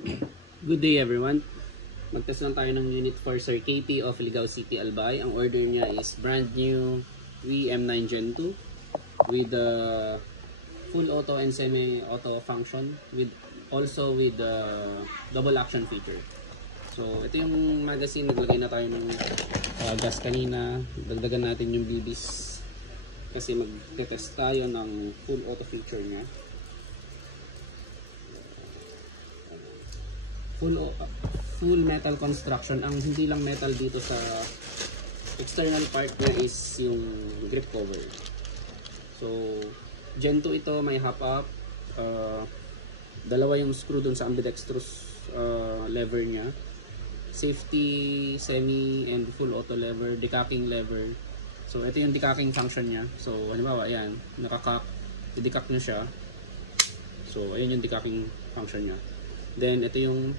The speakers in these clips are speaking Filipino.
Good day everyone. Magtest lang tayo ng unit for Sir KP of Ligao City, Albay. Ang order niya is brand new VM9 Gen 2 with the full auto and semi-auto function with also with the double action feature. So ito yung magazine, naglagay na tayo ng gas kanina. Dagdagan natin yung BBs kasi mag-test tayo ng full auto feature niya. Full metal construction. Ang hindi lang metal dito sa external part niya is yung grip cover. So Gen 2 ito, may hop up, dalawa yung screw dun sa ambidextrous lever niya, safety, semi and full auto lever, decocking lever. So ito yung decocking function niya. So halimbawa ayan, nakakak, i-decock nyo siya. So ayun yung decocking function niya. Then ito yung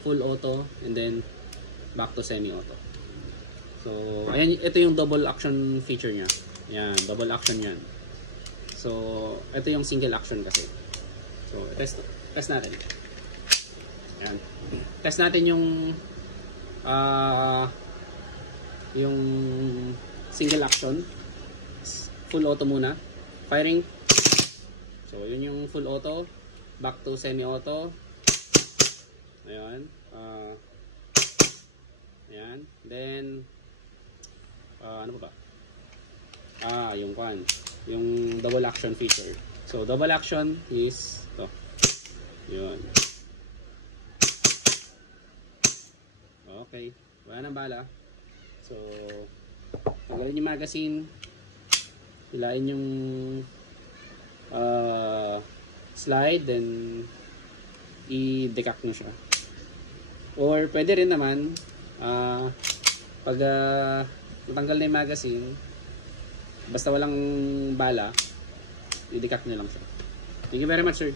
full auto and then back to semi-auto. So ayan, ito yung double action feature niya. Yan, double action yan. So ito yung single action kasi. So test natin. Yan. Test natin yung single action. Full auto muna. Firing. So yun yung full auto. Back to semi-auto. Ayan. Ayan. Then ano pa ba? Yung one. Yung double action feature. So double action is to. Yun. Okay. Wala nang bala. So tanggalin yung magazine. Hilain yung slide, then i-decock nyo siya. Or pwede rin naman pag natanggal na yung magazine, basta walang bala, i-decock nyo lang siya. Thank you very much, sir.